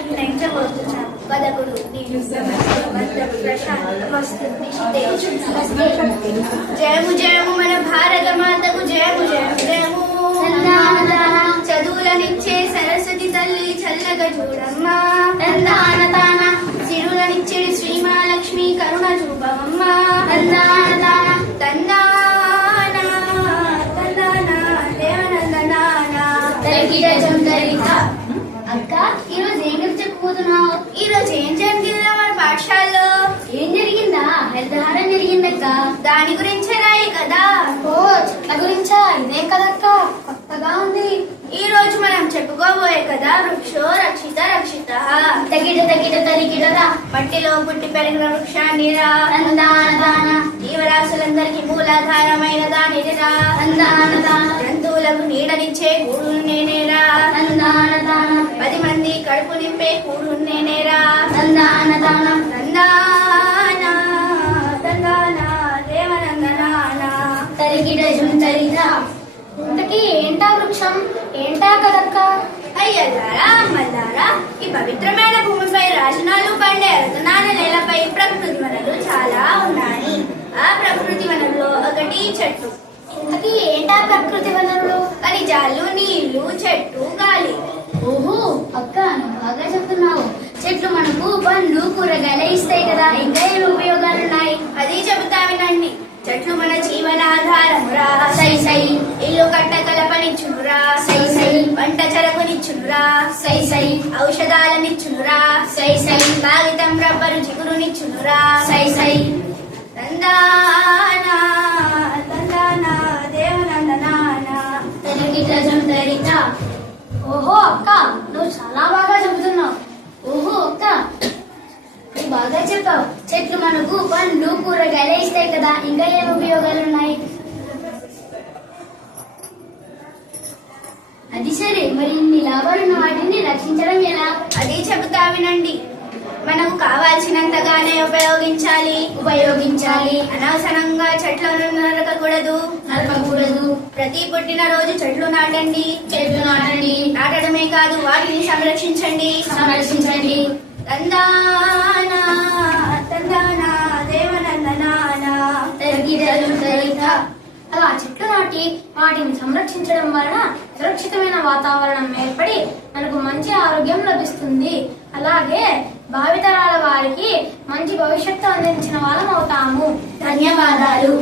అభినయించబోతున్నాను. బదకుడు జయము జయము మన భారత మాతకు జయము జయము జయము. చదువులనిచ్చే సరస్వతి తల్లి చల్లగా చూడమ్మా. సిరులనిచ్చేది శ్రీమహాలక్ష్మి కరుణ చూపవమ్మ. అక్క, ఈరోజు ఏం చెప్పుకోతున్నావు? ఈరోజు ఏం జరిగిందా మన పాఠశాలలో? ఏం జరిగిందా? హరితహారం జరిగిందక్క. దాని గురించే రాయి కదా. ఓ, చెట్ల గురించా? ఇదే కదక్క, కొత్తగా ఉంది. ఈ రోజు మనం చెప్పుకోబోయే కదా వృక్షో రక్షిత రక్షిత. తగిట తరిగిడరా, మట్టిలో పుట్టి పెరిగిన వృక్షాన్ని రా. తందాన జీవరాశులందరికీ మూలాధారమైన దానిరా. జంతువులకు నీడనిచ్చే గూడు నేనేరా. 10 మంది కడుపు నింపే కూడు నేనేరా. ఇంతకీ ఏంటా వృక్షం? ఏంటా కదక్క? అయ్యలారా అమ్మలారా, ఈ పవిత్రమైన భూమిపై రాజనాలు పండే రతనాల నేలపై ప్రకృతి వనరులు చాలా ఉన్నాయి. ఆ ప్రకృతి వనరులో ఒకటి చెట్టు. ఇంతకీ ఏంటా ప్రకృతి వనరులు? ఖనిజాలు, నీళ్లు, చెట్టు, గాలి. ఓహో అక్క, నువ్వు బాగా చెప్తున్నావు. చెట్లు మనకు పండ్లు కూరగాయలు ఇస్తాయి కదా, ఇంకా ఏమి ఉపయోగాలున్నాయి? అది చెబుతా వినండి. చెట్లు మన జీవనాధారమురా. సై సై. ఇల్లు కట్టకలపనిచ్చునురా. సై సై. పంట చెరకునిచ్చునురా. సై సై. ఔషధాలనిచ్చునురా. సై సై. కాగితం రబ్బరు జిగురునిచ్చునురా. సై సై. తందానా తందానా దేవనందనానా. ఓహో అక్క, నువ్వు చాలా బాగా చెబుతున్నావు. ఓహో అక్క, నువ్వు బాగా చెప్పావు. చెట్లు మనకు పండ్లు కూరగాయలు ఇస్తాయి కదా, ఇంకా ఏమి ఉపయోగాలు ఉన్నాయి? అది సరే, మరి ఇన్ని లాభాలున్న వాటిని రక్షించడం ఎలా? అది చెబుతా వినండి. మనకు కావాల్సినంతగానే ఉపయోగించాలి. అనవసరంగా చెట్లను నరకకూడదు. ప్రతి పుట్టినరోజు చెట్లు నాటండి. నాటడమే కాదు, వాటిని సంరక్షించండి. తందానా తందానా దేవనందనానా. అలా చెట్లు నాటి వాటిని సంరక్షించడం వలన సురక్షితమైన వాతావరణం ఏర్పడి మనకు మంచి ఆరోగ్యం లభిస్తుంది. అలాగే భావితరాల వారికి మంచి భవిష్యత్తు అందించిన వాళ్ళం అవుతాము. ధన్యవాదాలు.